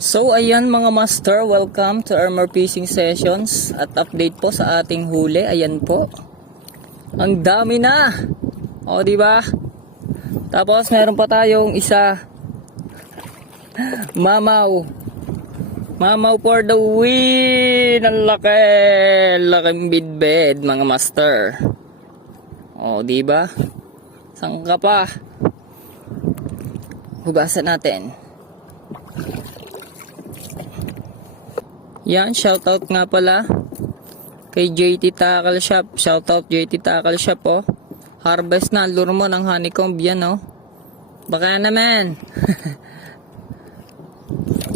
So ayan mga master, welcome to Armor Fishing Sessions at update po sa ating huli. Ayan po. Ang dami na. O di ba? Tapos meron pa tayong isa. Mamaw. Mamaw for the win. Ang laki. Laking bidbed mga master. O di ba? Saan ka pa? Hugasan natin. Yan, shoutout nga pala kay JT Tackle Shop. Shoutout JT Tackle Shop, oh. Harvest na, lure mo ng honeycomb yan, oh. Baka naman.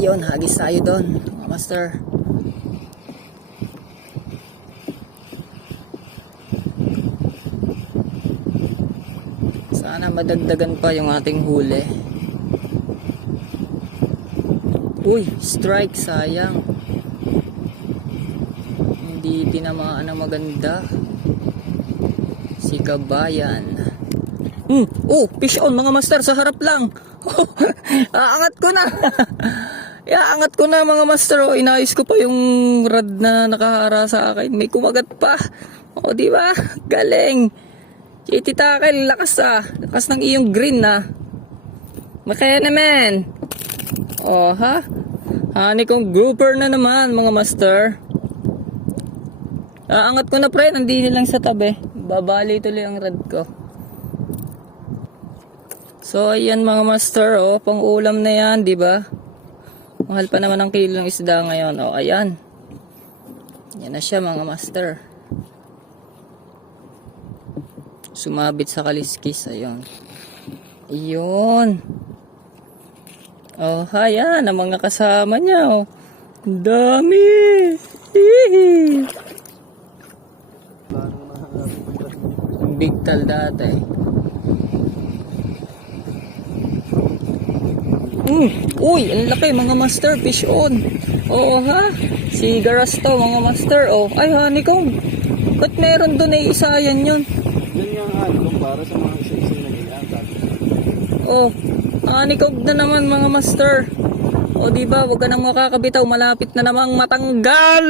Yun, hagis tayo doon, mga master. Sana madagdagan pa yung ating huli. Uy, strike, sayang. Hindi tinamaan na maganda. Si Kabayan. Oh, fish on mga master sa harap lang. Aangat ko na. Aangat ko na mga master. Oh, inayos ko pa yung rod na nakahara sa akin. May kumagat pa. Oh, di ba? Galing. JT Tackle, lakas ah. Lakas ng iyong green na. Makaya naman. Oh, ha? Honeycomb grouper na naman mga master. Angat ko na pre, nandini lang sa tabi. Babali tuloy ang rod ko. So ayan mga master, oh, pang ulam na yan, di ba? Mahal pa naman ang kilo ng isda ngayon. Oh, ayan. Yan na siya mga master. Sumabit sa kaliskis, ayun. Ayun. Oh, ayan, ang mga kasama niya, oh. Ang dami. Hihi. Big tal dati. Uy, ang laki mga master, fish on. Oo ha, si Garas to mga master. Oh, ay honeycomb. Ba't meron doon ay isa yan yun? Yan yung honeycomb para sa mga isa-isa na nag-iangkat. Oh, honeycomb na naman mga master. O diba, huwag ka nang makakabitaw, malapit na namang matanggal.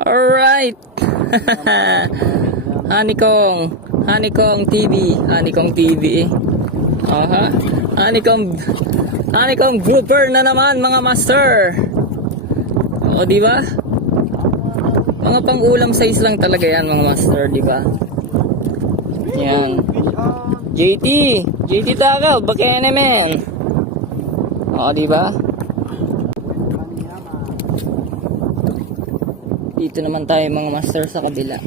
Alright. Honeycomb TV. Honeycomb TV. Aha. Honeycomb grouper na naman mga master. O di ba? Mga pang-ulam size lang talaga yan mga master, di ba? Yan. JT Tackle, bakit naman? O di ba? Dito naman tayo mga master sa kabila.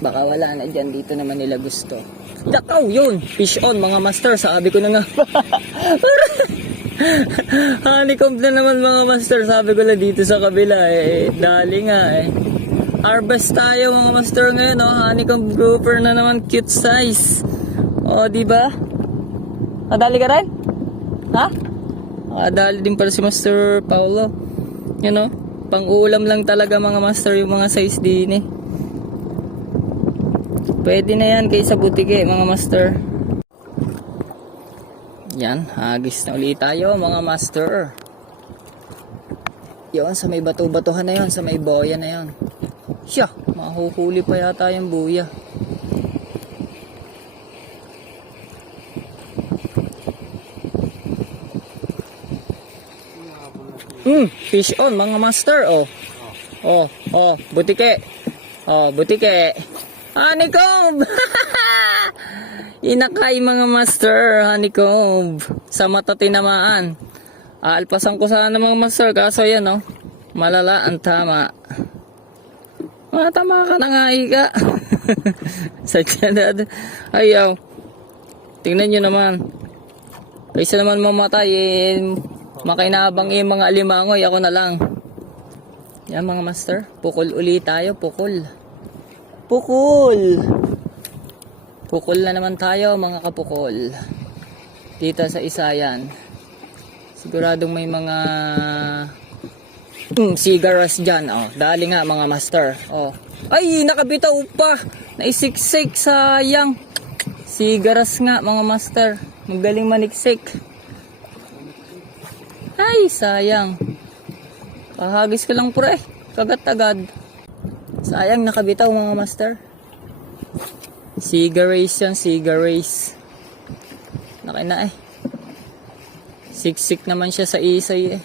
Baka wala na dyan, dito naman nila gusto. Lakaw yun! Fish on mga master, sabi ko na nga. Honeycomb na naman mga master, sabi ko na dito sa kabila eh. Dali nga eh. Harvest tayo mga master ngayon, oh. Honeycomb grouper na naman, cute size. O, diba? Nadali ka rin? Ha? Nadali din pala si Master Paulo. You know, pang-ulam lang talaga mga master yung mga size din eh. Pwede na yan kaysa butike mga master. Yan, hagis na ulit tayo mga master. Yun, sa may bato-batuhan na yun, sa may boya na yun. Siya, mahuhuli pa yata yung buya. Fish on mga master, oh. Oh, butike. Oh, butike. Honeycomb! Inakay mga master, honeycomb. Sa mata tinamaan. Alpasan ko sana mga master, kaso yan, oh. Malala ang tama. Matama ka na nga, ika. Sadya na. Ayaw. Tingnan nyo naman. Kaysa naman mamatay, eh, makainabang yung mga alimangoy, ako na lang. Yan mga master, pukol ulit tayo, pukol. Pukol na naman tayo mga kapukol. Dito sa Isayan. Siguradong may mga sigaras dyan. Oh, dali nga mga master. Oh. Ay, nakabitaw pa. Naisiksik, sayang. Sigaras nga mga master. Magaling maniksik. Ay, sayang. Pahagis ka lang pre. Kagat agad. Sayang, nakabitaw mga master. Siga race yan, siga race. Laki na eh. Siksik naman siya sa isay eh.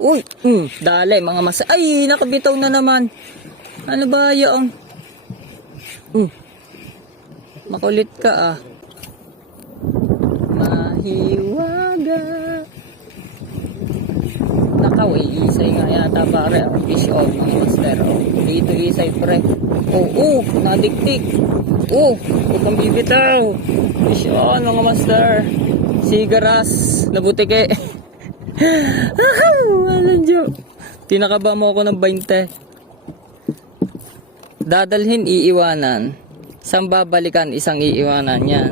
Uy, dali mga master. Ay, nakabitaw na naman. Ano ba yung? Makulit ka ah. Mahiwaga. Nakaw eh, isay nga yata pare. Fish on mga master. Dito isay pre. Nadiktik. Huwag kang bibitaw. Fish on mga master. Sigaras. Nabutike. Walang joke. Tinakaba mo ako ng 20. Dadalhin, iiwanan. Isang babalikan, isang iiwanan yan.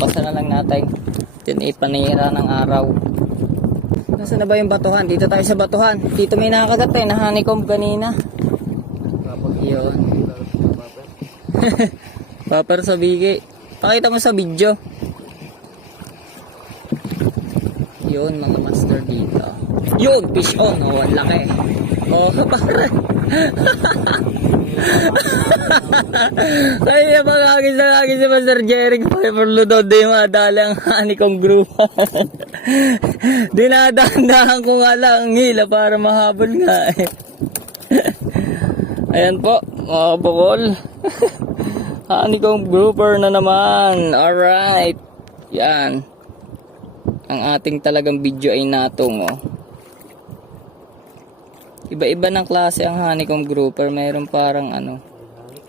Basta na lang natin. Ipanira ng araw. Nasaan na ba yung batuhan? Dito tayo sa batuhan. Dito may nakakagat eh. Nahanikom kanina. Yun. Paper sa bigi. Pakita mo sa video. Yun mga master dito. Yun, fish on. Ang laki. Pare. Kaya pagkagis na lagi si Master Jeric Piper Ludod di madali ang hanikong grupo. Dinadahan ko nga lang ang hila para mahabol nga eh. Ayan po mga bukol. Hanikong grouper na naman. Alright. Yan. Ang ating talagang video ay natong Iba-iba ng klase ang honeycomb grouper. Mayroon parang ano.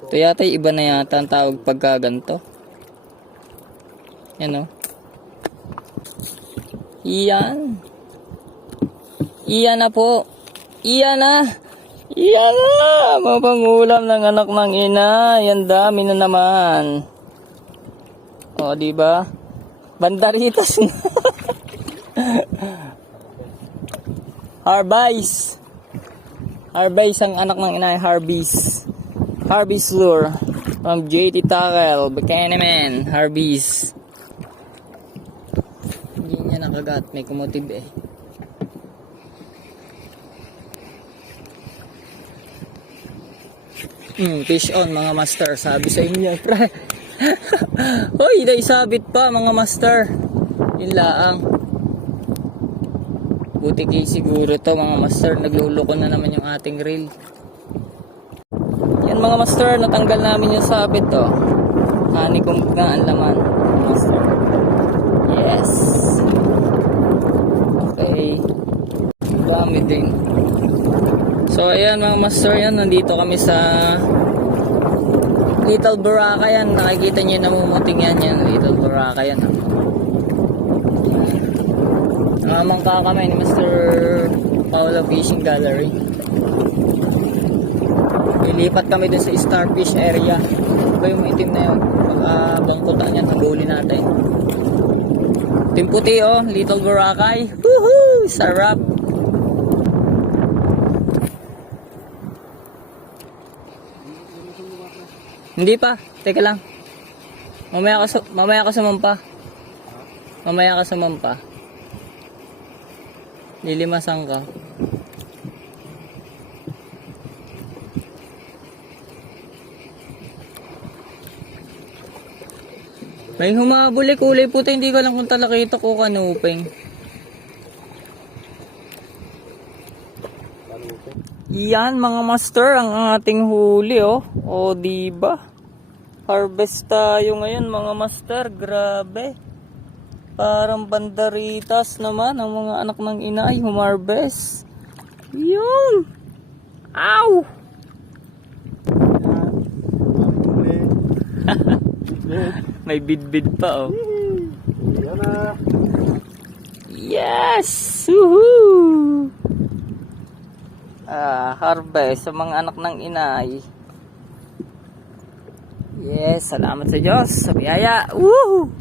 Ito yata iba na yata ang tawag pagka ganito. Yan Iyan. Iyan na po. Iyan na. Iyan na. Mapangulam ng anak ng ina. Yan dami na naman. Diba? Bandaritas na. Harbies. Harbies ang anak ng inay. Harbies. Harbies lure. From JT Tackle. Buchanan. Harbies. Hindi niya nakagat. May kumutib eh. Fish on mga master. Sabi sa inyo. Pre. Hoy, naisabit pa mga master. Yun laang. Buti kay siguro to mga master. Nagluloko na naman yung ating reel. Yan mga master. Natanggal namin yung sabit to. Honeycomb nga ang laman. Master. Yes. Okay. Dami din. So ayan mga master yan. Nandito kami sa Little Boracay yan. Nakikita nyo namumuting yan. Little Boracay yan. Namangka kami ni Mr. Paolo Fishing Gallery. Lilipat kami dun sa Starfish area. Ba yung itim na yun? Bangkutan yan. Naguli natin. Itim puti Little Boracay. Woohoo! Sarap! Hindi pa. Teka lang. Mamaya ka sumampa. Mamaya ka sumampa. Lilimasan ka. May humabol kulay puti. Hindi ko lang kung talakita ko kanuping. Yan mga master ang ating huli diba? Harvest tayo ngayon mga master. Grabe. Parang bandaritas naman ang mga anak ng inay humarvest. Yun. Ow! May bidbid pa Yes! Woohoo! Harvest sa mga anak ng inay. Yes, salamat sa Diyos sa biyaya. Woohoo!